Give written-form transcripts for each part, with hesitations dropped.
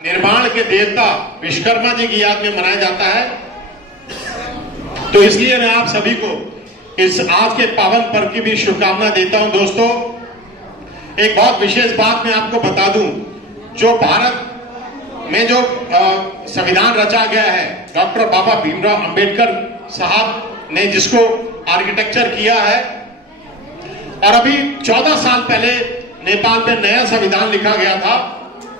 निर्माण के देवता विश्वकर्मा जी की याद में मनाया जाता है। तो इसलिए मैं आप सभी को इस आज के पावन पर्व की भी शुभकामना देता हूं। दोस्तों, एक बहुत विशेष बात मैं आपको बता दूं, जो भारत में जो संविधान रचा गया है, डॉक्टर बाबा भीमराव अंबेडकर साहब ने जिसको आर्किटेक्चर किया है, और अभी 14 साल पहले नेपाल में नया संविधान लिखा गया था।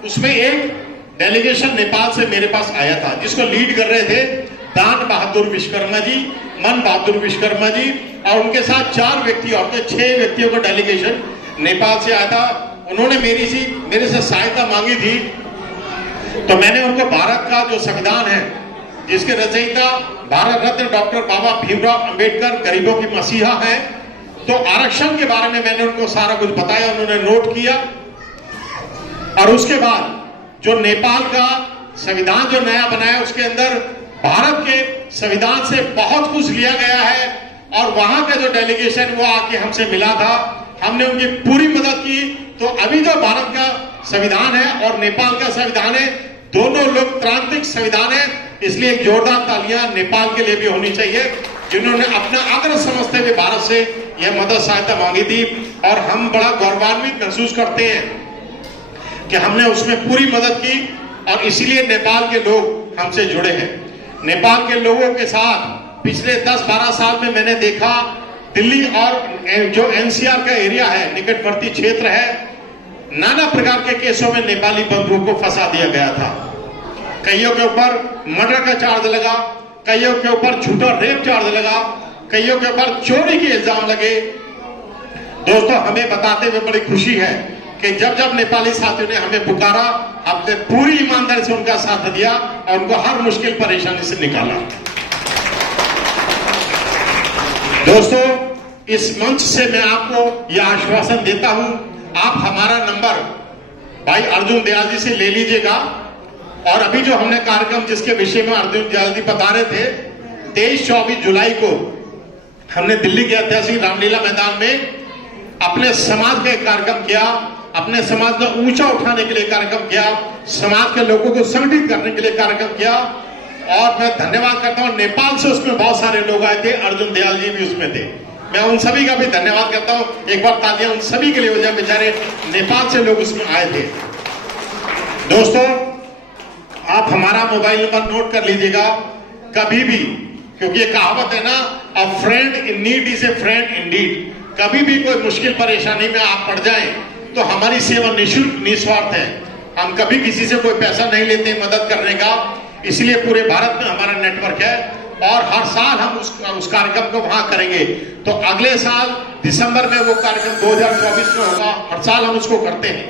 उसमें एक डेलीगेशन नेपाल से मेरे पास आया था, जिसको लीड कर रहे थे दान बहादुर विश्वकर्मा जी, मन बहादुर विश्वकर्मा जी, और उनके साथ 4 व्यक्ति और 6 व्यक्तियों का डेलीगेशन नेपाल से आया था। उन्होंने मेरे से सहायता मांगी थी। तो मैंने उनको भारत का जो संविधान है, जिसके रचयिता भारत रत्न डॉक्टर बाबा भीमराव अंबेडकर गरीबों की मसीहा है, तो आरक्षण के बारे में मैंने उनको सारा कुछ बताया, उन्होंने नोट किया। और उसके बाद जो नेपाल का संविधान जो नया बनाया, उसके अंदर भारत के संविधान से बहुत कुछ लिया गया है। और वहां का जो डेलीगेशन वो आके हमसे मिला था, हमने उनकी पूरी मदद की। तो अभी जो भारत का संविधान है और नेपाल का संविधान है, दोनों लोकतांत्रिक संविधान है। इसलिए एक जोरदार तालियां नेपाल के लिए भी होनी चाहिए, जिन्होंने अपना आग्रह समझते हुए भारत से यह मदद सहायता मांगी थी। और हम बड़ा गौरवान्वित महसूस करते हैं कि हमने उसमें पूरी मदद की, और इसीलिए नेपाल के लोग हमसे जुड़े हैं। नेपाल के लोगों के साथ पिछले 10-12 साल में मैंने देखा, दिल्ली और जो एनसीआर का एरिया है, निकटवर्ती क्षेत्र है, नाना प्रकार के केसों में नेपाली बंधुओं को फंसा दिया गया था। कईयों के ऊपर मर्डर का चार्ज लगा, कईयों के ऊपर झूठा रेप चार्ज लगा, कईयों के ऊपर चोरी के इल्जाम लगे। दोस्तों, हमें बताते हुए बड़ी खुशी है कि जब जब नेपाली साथियों ने हमें पुकारा, हमने पूरी ईमानदारी से उनका साथ दिया और उनको हर मुश्किल परेशानी से निकाला। दोस्तों, इस मंच से मैं आपको यह आश्वासन देता हूं, आप हमारा नंबर भाई अर्जुन दयाल जी से ले लीजिएगा। और अभी जो हमने कार्यक्रम जिसके विषय में अर्जुन दयाल जी बता रहे थे, 23-24 जुलाई को हमने दिल्ली के ऐतिहासिक रामलीला मैदान में अपने समाज का एक कार्यक्रम किया, अपने समाज को ऊंचा उठाने के लिए कार्यक्रम किया, समाज के लोगों को संगठित करने के लिए कार्यक्रम किया। और मैं धन्यवाद करता हूं, नेपाल से उसमें बहुत सारे लोग आए थे, अर्जुन दयाल जी भी उसमें थे। मैं उन सभी का भी धन्यवाद करता हूं। एक बार तालियां उन सभी के लिए हो जाए, बेचारे नेपाल से लोग उसमें आए थे। दोस्तों, आप हमारा मोबाइल नंबर नोट कर लीजिएगा कभी भी, क्योंकि ये कहावत है ना, अ friend in need is a friend Indeed. कभी भी कोई मुश्किल परेशानी में आप पड़ जाएं तो हमारी सेवा निःशुल्क निस्वार्थ है। हम कभी किसी से कोई पैसा नहीं लेते मदद करने का। इसलिए पूरे भारत में हमारा नेटवर्क है, और हर साल हम उस कार्यक्रम को वहां करेंगे। तो अगले साल दिसंबर में वो कार्यक्रम 2024 में होगा। हर साल हम उसको करते हैं।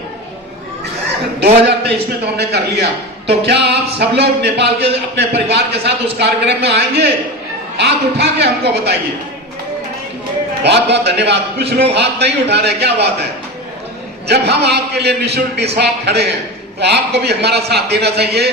2023 में तो हमने कर लिया। तो क्या आप सब लोग नेपाल के अपने परिवार के साथ उस कार्यक्रम में आएंगे? हाथ उठा के हमको बताइए। बहुत बहुत धन्यवाद। कुछ लोग हाथ नहीं उठा रहे, क्या बात है? जब हम आपके लिए निःशुल्क निस्वार्थ खड़े हैं, तो आपको भी हमारा साथ देना चाहिए।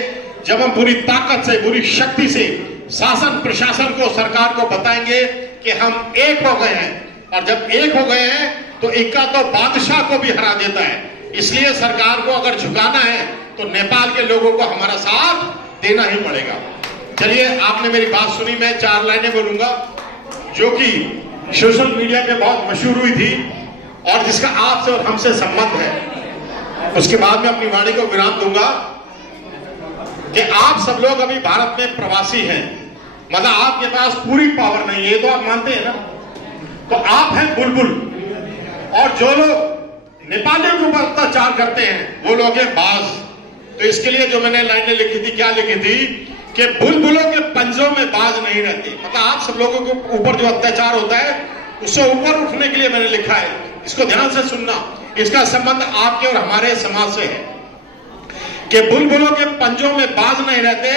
जब हम पूरी ताकत से, पूरी शक्ति से शासन प्रशासन को, सरकार को बताएंगे कि हम एक हो गए हैं, और जब एक हो गए हैं तो इक्का तो बादशाह को भी हरा देता है। इसलिए सरकार को अगर झुकाना है तो नेपाल के लोगों को हमारा साथ देना ही पड़ेगा। चलिए, आपने मेरी बात सुनी। मैं 4 लाइनें बोलूंगा जो कि सोशल मीडिया पे बहुत मशहूर हुई थी, और जिसका आपसे और हमसे संबंध है। उसके बाद में अपनी वाणी को विराम दूंगा कि आप सब लोग अभी भारत में प्रवासी हैं, मतलब आपके पास पूरी पावर नहीं है, तो आप मानते हैं ना। तो आप हैं बुलबुल, और जो लोग नेपालियों के ऊपर अत्याचार करते हैं वो लोग हैं बाज। तो इसके लिए जो मैंने लाइनें लिखी थी, क्या लिखी थी कि बुलबुलों के पंजों में बाज नहीं रहते। मतलब आप सब लोगों के ऊपर जो अत्याचार होता है, उससे ऊपर उठने के लिए मैंने लिखा है। इसको ध्यान से सुनना। इसका संबंध आपके और हमारे समाज से है कि बुलबुलों के पंजों में बाज नहीं रहते,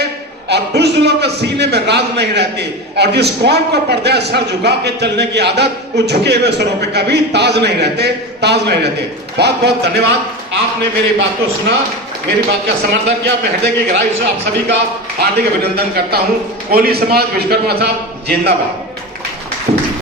और बुज़दिलों के सीने में राज नहीं रहते, और जिस कौम को पड़ जाए सर झुका के चलने की आदत, वो झुके हुए सरों पे कभी ताज नहीं रहते, ताज नहीं रहते। बहुत बहुत धन्यवाद। आपने मेरी बात को सुना, मेरी बात का समर्थन किया। मैं हृदय की गहराई से आप सभी का हार्दिक अभिनंदन करता हूं। कोली समाज, विश्वकर्मा साहब जिंदाबाद।